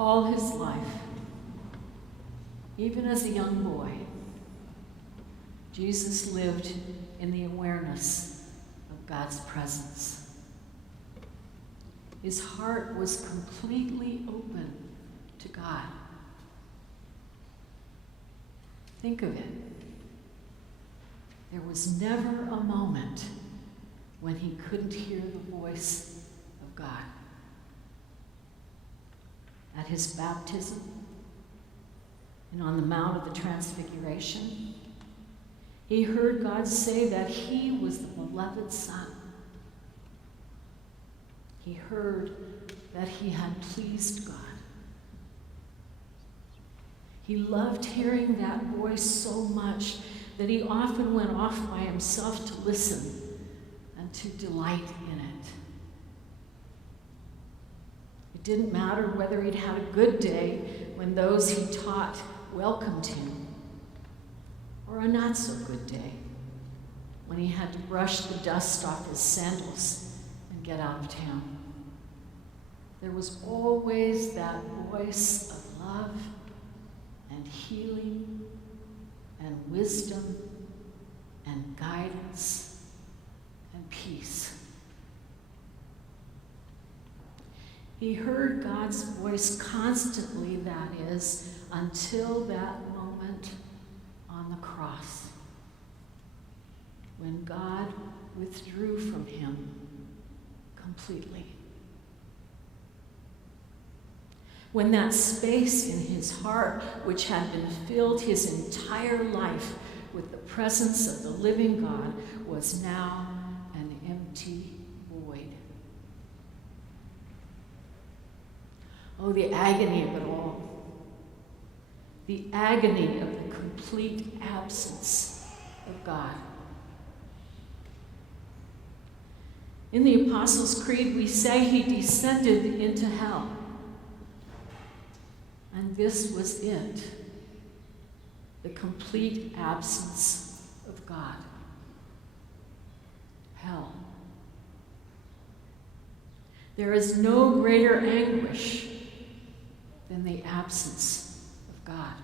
All his life, even as a young boy, Jesus lived in the awareness of God's presence. His heart was completely open to God. Think of it. There was never a moment when he couldn't hear the voice of God. At his baptism and on the Mount of the Transfiguration, he heard God say that he was the beloved Son. He heard that he had pleased God. He loved hearing that voice so much that he often went off by himself to listen and to delight in it. It didn't matter whether he'd had a good day when those he taught welcomed him, or a not so good day when he had to brush the dust off his sandals and get out of town. There was always that voice of love and healing and wisdom and guidance and peace. He heard God's voice constantly, that is, until that moment on the cross, when God withdrew from him completely. When that space in his heart, which had been filled his entire life with the presence of the living God, was now an empty void. Oh, the agony of it all. The agony of the complete absence of God. In the Apostles' Creed, we say he descended into hell. And this was it, the complete absence of God. Hell. There is no greater anguish than the absence of God.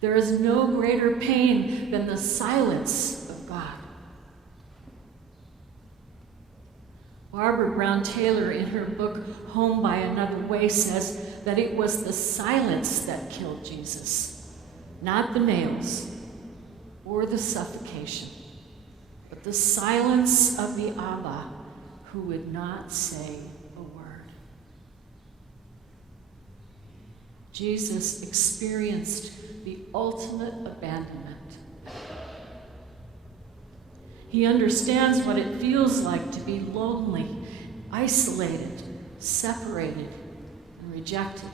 There is no greater pain than the silence of God. Barbara Brown Taylor, in her book Home by Another Way, says that it was the silence that killed Jesus, not the nails or the suffocation, but the silence of the Abba who would not say a word. Jesus experienced the ultimate abandonment. He understands what it feels like to be lonely, isolated, separated, and rejected.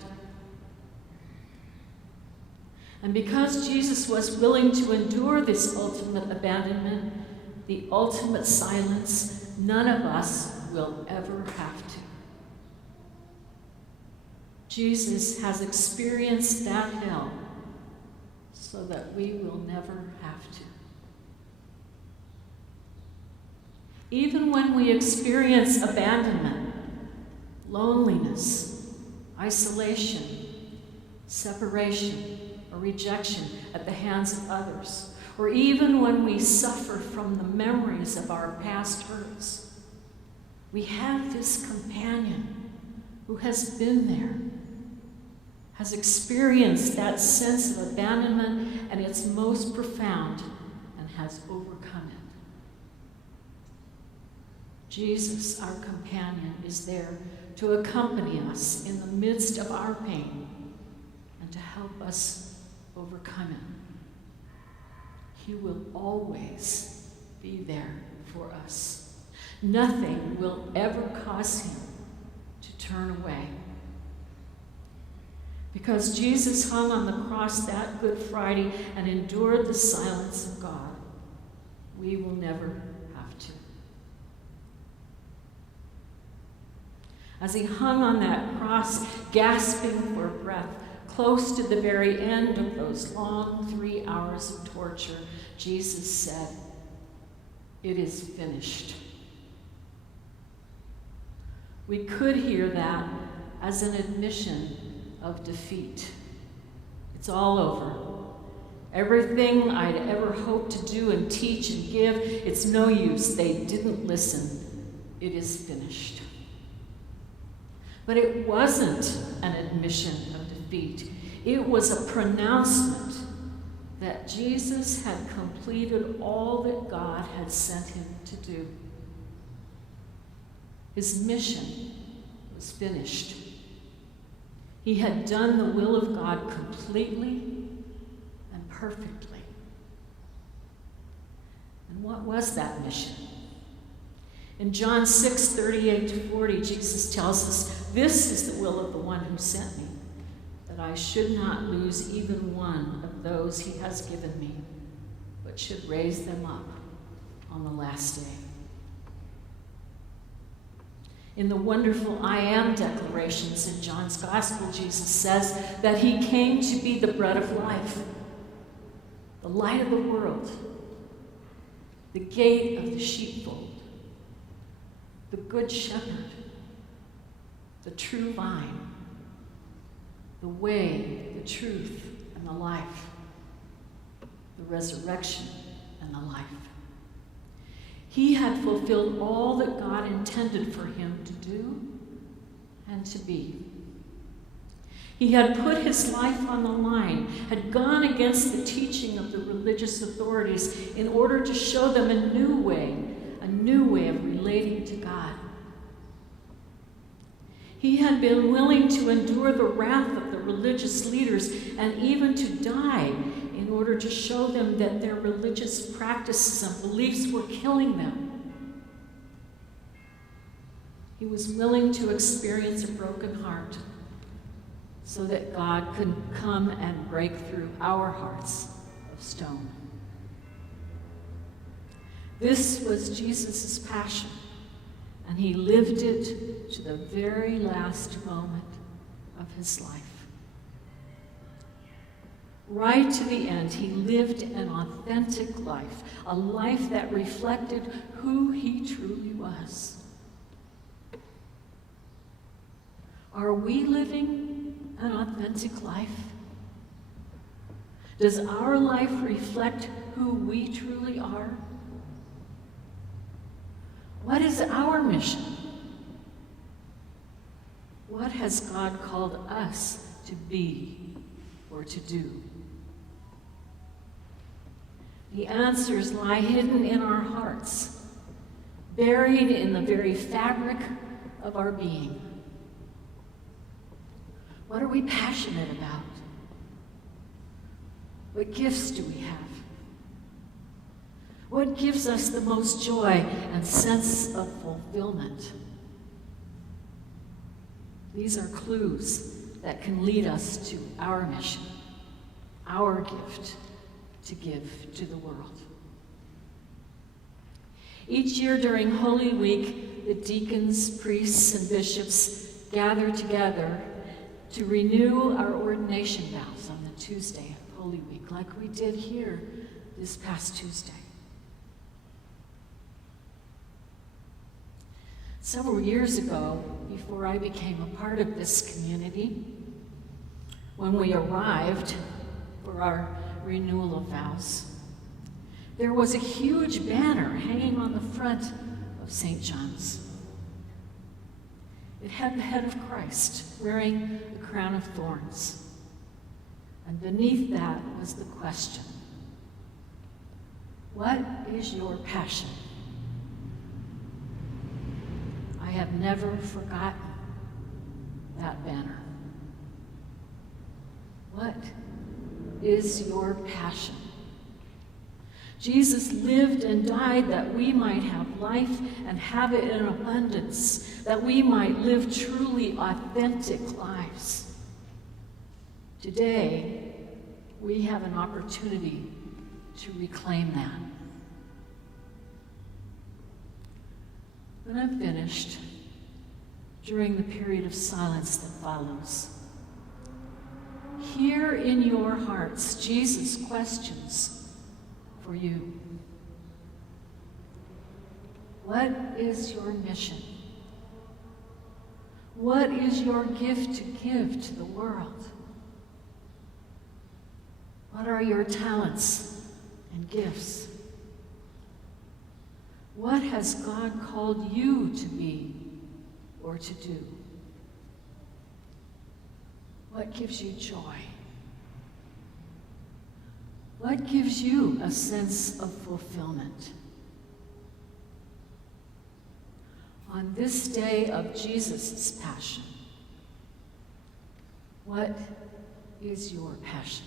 And because Jesus was willing to endure this ultimate abandonment, the ultimate silence, none of us will ever have to. Jesus has experienced that hell so that we will never have to. Even when we experience abandonment, loneliness, isolation, separation, or rejection at the hands of others, or even when we suffer from the memories of our past hurts, we have this companion who has been there, has experienced that sense of abandonment at its most profound, and has overcome it. Jesus, our companion, is there to accompany us in the midst of our pain and to help us overcome it. He will always be there for us. Nothing will ever cause him to turn away. Because Jesus hung on the cross that Good Friday and endured the silence of God, we will never have to. As he hung on that cross, gasping for breath, close to the very end of those long 3 hours of torture, Jesus said, "It is finished." We could hear that as an admission of defeat. It's all over. Everything I'd ever hoped to do and teach and give, it's no use. They didn't listen. It is finished. But it wasn't an admission of defeat. It was a pronouncement that Jesus had completed all that God had sent him to do. His mission was finished. He had done the will of God completely and perfectly. And what was that mission? In John 6:38-40, Jesus tells us, "This is the will of the one who sent me, that I should not lose even one of those he has given me, but should raise them up on the last day." In the wonderful I am declarations in John's Gospel, Jesus says that he came to be the bread of life, the light of the world, the gate of the sheepfold, the good shepherd, the true vine, the way, the truth, and the life, the resurrection and the life. He had fulfilled all that God intended for him to do and to be. He had put his life on the line, had gone against the teaching of the religious authorities in order to show them a new way of relating to God. He had been willing to endure the wrath of the religious leaders and even to die in order to show them that their religious practices and beliefs were killing them. He was willing to experience a broken heart so that God could come and break through our hearts of stone. This was Jesus' passion, and he lived it to the very last moment of his life. Right to the end, he lived an authentic life, a life that reflected who he truly was. Are we living an authentic life? Does our life reflect who we truly are? What is our mission? What has God called us to be or to do? The answers lie hidden in our hearts, buried in the very fabric of our being. What are we passionate about? What gifts do we have? What gives us the most joy and sense of fulfillment? These are clues that can lead us to our mission, our gift to give to the world. Each year during Holy Week, the deacons, priests, and bishops gather together to renew our ordination vows on the Tuesday of Holy Week, like we did here this past Tuesday. Several years ago, before I became a part of this community, when we arrived for our renewal of vows, there was a huge banner hanging on the front of St. John's. It had the head of Christ wearing a crown of thorns. And beneath that was the question, what is your passion? I have never forgotten that banner. What is your passion? Jesus lived and died that we might have life and have it in abundance, that we might live truly authentic lives. Today, we have an opportunity to reclaim that. When I'm finished, during the period of silence that follows, hear in your hearts Jesus' questions for you. What is your mission? What is your gift to give to the world? What are your talents and gifts? What has God called you to be or to do? What gives you joy? What gives you a sense of fulfillment? On this day of Jesus' passion, what is your passion?